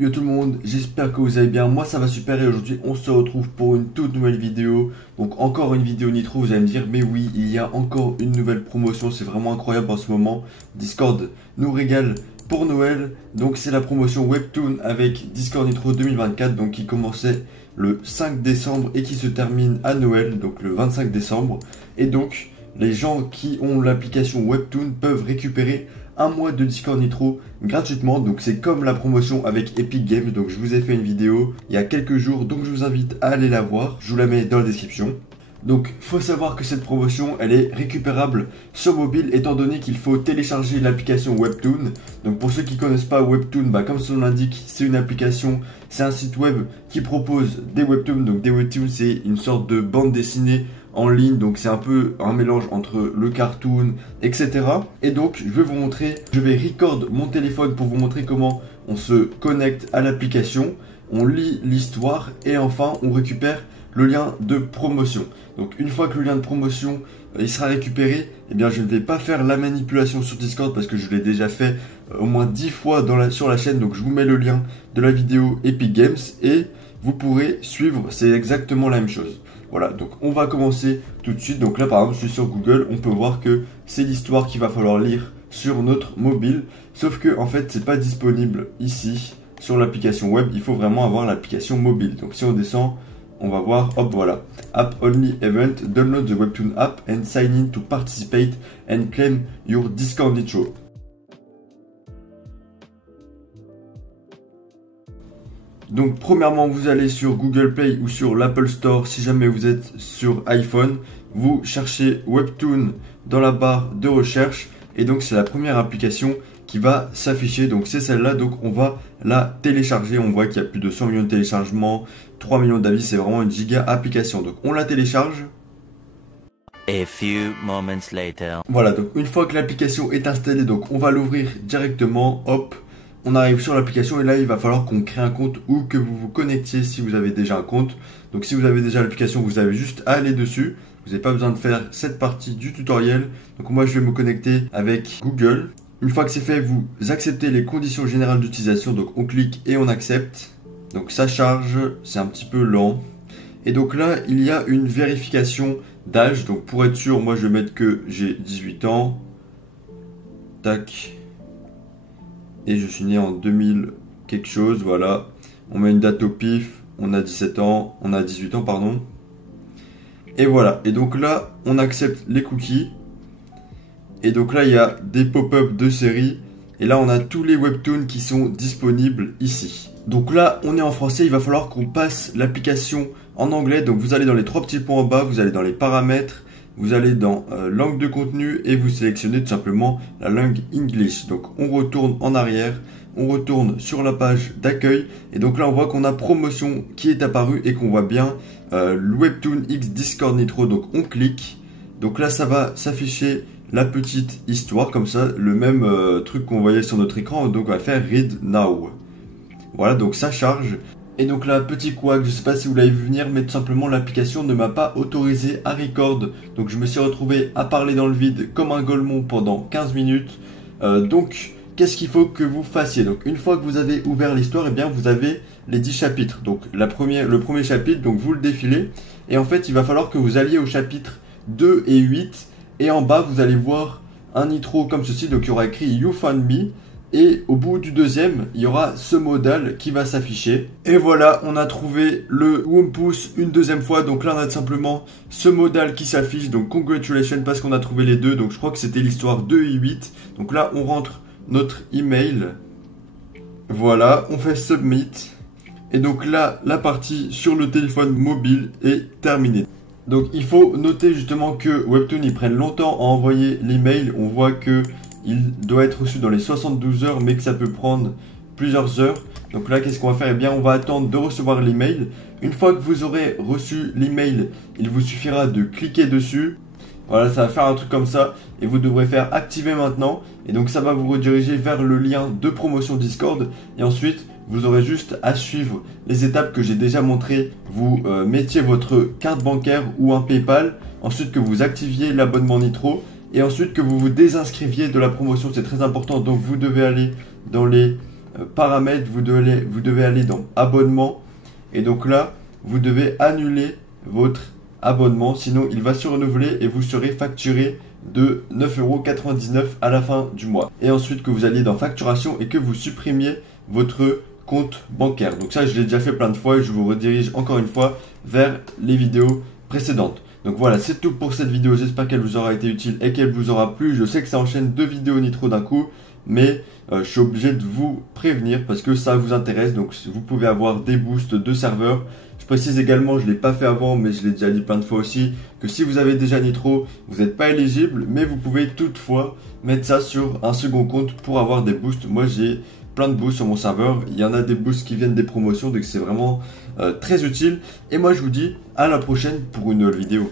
Yo tout le monde, j'espère que vous allez bien, moi ça va super et aujourd'hui on se retrouve pour une toute nouvelle vidéo. Donc encore une vidéo Nitro, vous allez me dire mais oui, il y a encore une nouvelle promotion, c'est vraiment incroyable en ce moment. Discord nous régale pour Noël, donc c'est la promotion Webtoon avec Discord Nitro 2024, donc qui commençait le 5 décembre et qui se termine à Noël, donc le 25 décembre. Et donc les gens qui ont l'application Webtoon peuvent récupérer un mois de Discord Nitro gratuitement, donc c'est comme la promotion avec Epic Games. Donc je vous ai fait une vidéo il y a quelques jours, donc je vous invite à aller la voir, je vous la mets dans la description. Donc faut savoir que cette promotion elle est récupérable sur mobile étant donné qu'il faut télécharger l'application Webtoon. Donc pour ceux qui connaissent pas Webtoon, comme son nom l'indique, c'est une application, c'est un site web qui propose des webtoons. Donc des webtoons c'est une sorte de bande dessinée en ligne, donc c'est un peu un mélange entre le cartoon, etc. Et donc je vais vous montrer, je vais record mon téléphone pour vous montrer comment on se connecte à l'application, on lit l'histoire et enfin on récupère le lien de promotion. Donc une fois que le lien de promotion il sera récupéré, eh bien je ne vais pas faire la manipulation sur Discord parce que je l'ai déjà fait au moins 10 fois sur la chaîne. Donc je vous mets le lien de la vidéo Epic Games et vous pourrez suivre, c'est exactement la même chose. Voilà, donc on va commencer tout de suite. Donc là par exemple je suis sur Google, on peut voir que c'est l'histoire qu'il va falloir lire sur notre mobile. Sauf que en fait c'est pas disponible ici sur l'application web, il faut vraiment avoir l'application mobile. Donc si on descend, on va voir, hop voilà, App Only Event, download the Webtoon app and sign in to participate and claim your Discord Nitro. Donc premièrement vous allez sur Google Play ou sur l'Apple Store. Si jamais vous êtes sur iPhone, vous cherchez Webtoon dans la barre de recherche et donc c'est la première application qui va s'afficher. Donc c'est celle-là, donc on va la télécharger. On voit qu'il y a plus de 100 millions de téléchargements, 3 millions d'avis, c'est vraiment une giga application. Donc on la télécharge. A few moments later. Voilà, donc une fois que l'application est installée, donc on va l'ouvrir directement, hop. On arrive sur l'application et là il va falloir qu'on crée un compte ou que vous vous connectiez si vous avez déjà un compte. Donc si vous avez déjà l'application, vous avez juste à aller dessus. Vous n'avez pas besoin de faire cette partie du tutoriel. Donc moi je vais me connecter avec Google. Une fois que c'est fait, vous acceptez les conditions générales d'utilisation. Donc on clique et on accepte. Donc ça charge, c'est un petit peu lent. Et donc là il y a une vérification d'âge. Donc pour être sûr, moi je vais mettre que j'ai 18 ans. Tac. Et je suis né en 2000 quelque chose, voilà. On met une date au pif, on a 17 ans, on a 18 ans, pardon. Et voilà, et donc là, on accepte les cookies. Et donc là, il y a des pop-up de série. Et là, on a tous les webtoons qui sont disponibles ici. Donc là, on est en français, il va falloir qu'on passe l'application en anglais. Donc vous allez dans les trois petits points en bas, vous allez dans les paramètres. Vous allez dans langue de contenu et vous sélectionnez tout simplement la langue English. Donc on retourne en arrière, on retourne sur la page d'accueil et donc là on voit qu'on a promotion qui est apparue et qu'on voit bien le Webtoon X Discord Nitro. Donc on clique, donc là ça va s'afficher la petite histoire comme ça, le même truc qu'on voyait sur notre écran. Donc on va faire Read Now. Voilà, donc ça charge. Et donc là, petit couac, je sais pas si vous l'avez vu venir, mais tout simplement l'application ne m'a pas autorisé à record. Donc je me suis retrouvé à parler dans le vide comme un golemon pendant 15 minutes. Donc qu'est-ce qu'il faut que vous fassiez? Donc une fois que vous avez ouvert l'histoire, eh bien vous avez les 10 chapitres. Donc le premier chapitre, donc vous le défilez. Et en fait, il va falloir que vous alliez au chapitre 2 et 8. Et en bas, vous allez voir un intro comme ceci. Donc il y aura écrit You Found Me. Et au bout du deuxième, il y aura ce modal qui va s'afficher. Et voilà, on a trouvé le Wumpus une deuxième fois. Donc là, on a tout simplement ce modal qui s'affiche. Donc congratulations parce qu'on a trouvé les deux. Donc je crois que c'était l'histoire 2 et 8. Donc là, on rentre notre email. Voilà, on fait submit. Et donc là, la partie sur le téléphone mobile est terminée. Donc il faut noter justement que Webtoon, ils prennent longtemps à envoyer l'email. On voit que il doit être reçu dans les 72 heures, mais que ça peut prendre plusieurs heures. Donc là, qu'est-ce qu'on va faire? Eh bien, on va attendre de recevoir l'email. Une fois que vous aurez reçu l'email, il vous suffira de cliquer dessus. Voilà, ça va faire un truc comme ça. Et vous devrez faire activer maintenant. Et donc, ça va vous rediriger vers le lien de promotion Discord. Et ensuite, vous aurez juste à suivre les étapes que j'ai déjà montrées. Vous mettiez votre carte bancaire ou un PayPal. Ensuite, que vous activiez l'abonnement Nitro. Et ensuite que vous vous désinscriviez de la promotion, c'est très important. Donc vous devez aller dans les paramètres, vous devez aller dans abonnement. Et donc là, vous devez annuler votre abonnement. Sinon, il va se renouveler et vous serez facturé de 9,99 € à la fin du mois. Et ensuite que vous alliez dans facturation et que vous supprimiez votre compte bancaire. Donc ça, je l'ai déjà fait plein de fois et je vous redirige encore une fois vers les vidéos précédentes. Donc voilà, c'est tout pour cette vidéo. J'espère qu'elle vous aura été utile et qu'elle vous aura plu. Je sais que ça enchaîne 2 vidéos Nitro d'un coup, mais je suis obligé de vous prévenir parce que ça vous intéresse. Donc vous pouvez avoir des boosts de serveurs. Je précise également, je ne l'ai pas fait avant, mais je l'ai déjà dit plein de fois aussi, que si vous avez déjà Nitro, vous n'êtes pas éligible, mais vous pouvez toutefois mettre ça sur un second compte pour avoir des boosts. Moi, j'ai plein de boosts sur mon serveur. Il y en a des boosts qui viennent des promotions, donc c'est vraiment très utile. Et moi, je vous dis à la prochaine pour une nouvelle vidéo.